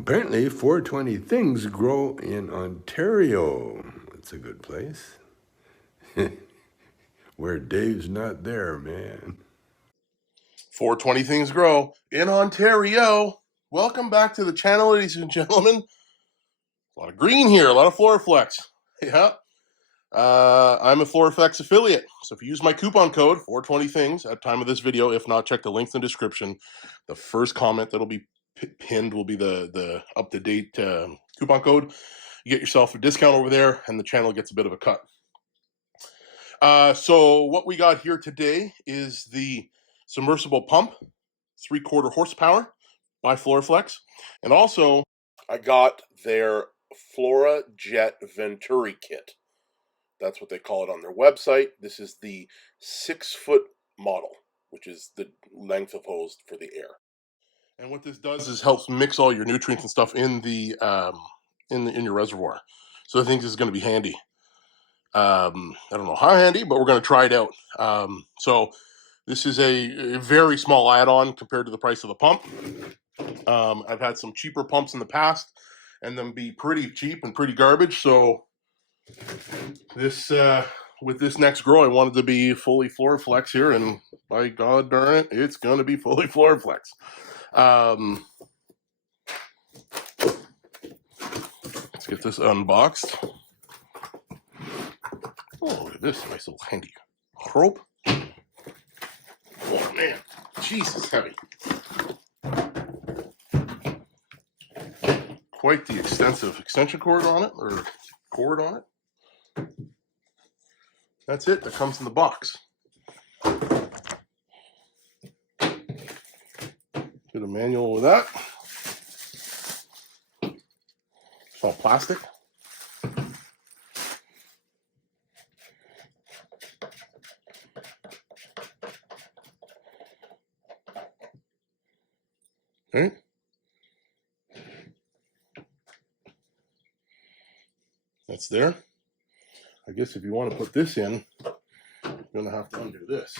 Apparently, 420 things grow in Ontario. It's a good place. Where Dave's not there, man. 420 things grow in Ontario. Welcome back to the channel, ladies and gentlemen. A lot of green here, a lot of FLORAFLEX. Yeah. I'm a FLORAFLEX affiliate. So if you use my coupon code, 420 things, at time of this video, if not, check the links in the description. The first comment that'll be pinned will be the up-to-date coupon code. You get yourself a discount over there, and the channel gets a bit of a cut. So what we got here today is the submersible pump, 3/4 horsepower by FLORAFLEX. And also, I got their FLORAJET Venturi kit. That's what they call it on their website. This is the 6-foot model, which is the length of hose for the air. And what this does is helps mix all your nutrients and stuff in the in your reservoir. So I think this is going to be handy. I don't know how handy, but we're going to try it out. So this is a very small add-on compared to the price of the pump. I've had some cheaper pumps in the past and them be pretty cheap and pretty garbage. So this with this next grow, I wanted to be fully FLORAFLEX here, and by God darn it, it's going to be fully FLORAFLEX. Let's get this unboxed. Oh, look at this nice little handy rope. Oh man, Jesus, heavy. Quite the extensive extension cord on it, or cord on it. That's it, that comes in the box. Get a manual with that. It's all plastic. Okay. That's there. I guess if you want to put this in, you're going to have to undo this.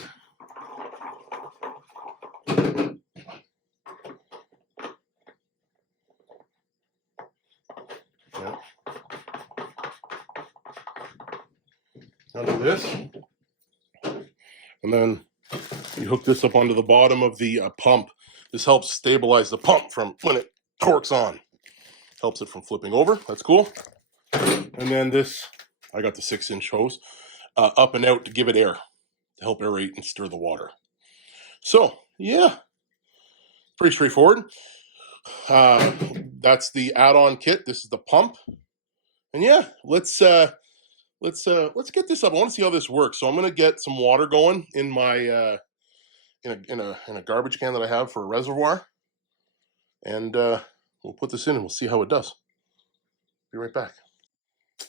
Yeah. Undo this. And then you hook this up onto the bottom of the pump. This helps stabilize the pump from when it torques on. Helps it from flipping over. That's cool. And then this, I got the 6-inch hose, up and out to give it air, to help aerate and stir the water. So, yeah, pretty straightforward. That's the add-on kit. This is the pump. And yeah, let's get this up. I want to see how this works. So I'm going to get some water going in my in a garbage can that I have for a reservoir, and we'll put this in and we'll see how it does. Be right back.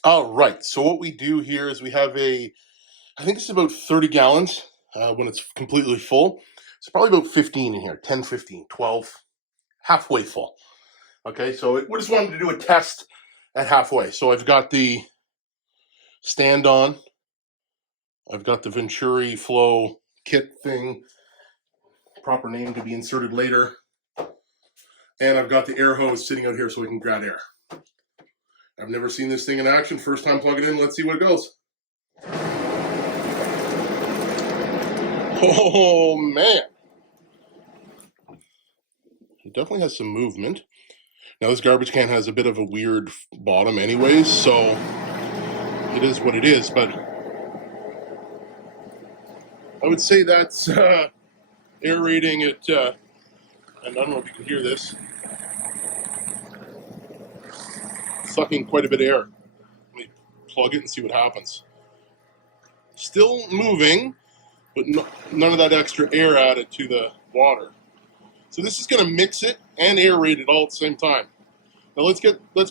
All right. So what we do here is we have I think this is about 30 gallons when it's completely full. It's probably about 15 in here, 10, 15, 12, halfway full. Okay, so we just wanted to do a test at halfway. So I've got the stand on. I've got the Venturi Flow kit thing, proper name to be inserted later. And I've got the air hose sitting out here so we can grab air. I've never seen this thing in action. First time plugging it in. Let's see what it goes. Oh, man. It definitely has some movement. Now, this garbage can has a bit of a weird bottom anyways, so it is what it is, but I would say that's aerating it, and I don't know if you can hear this, sucking quite a bit of air. Let me plug it and see what happens. Still moving, but none of that extra air added to the water. So this is going to mix it and aerate it all at the same time. Now let's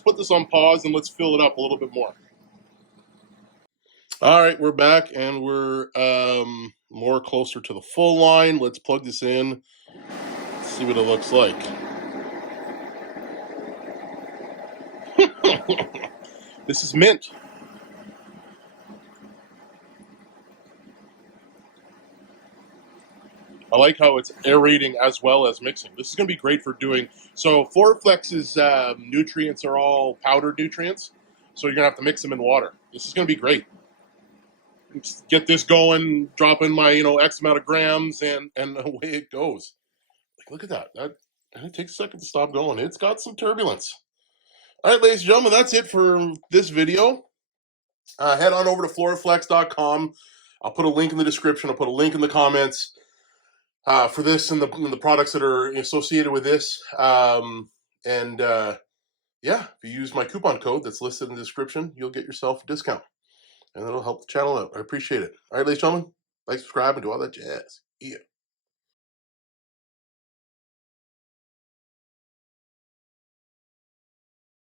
put this on pause and let's fill it up a little bit more. All right, we're back and we're more closer to the full line. Let's plug this in, see what it looks like. This is mint. I like how it's aerating as well as mixing. This is going to be great for doing. So FLORAFLEX's nutrients are all powdered nutrients, so you're going to have to mix them in water. This is going to be great. Just get this going, drop in my X amount of grams, and away it goes. Like, look at that. And it takes a second to stop going. It's got some turbulence. All right, ladies and gentlemen, that's it for this video. Head on over to floraflex.com. I'll put a link in the description. I'll put a link in the comments for this and the products that are associated with this. Yeah, if you use my coupon code that's listed in the description, you'll get yourself a discount. And that'll help the channel out. I appreciate it. All right, ladies and gentlemen, like, subscribe, and do all that jazz. Yeah.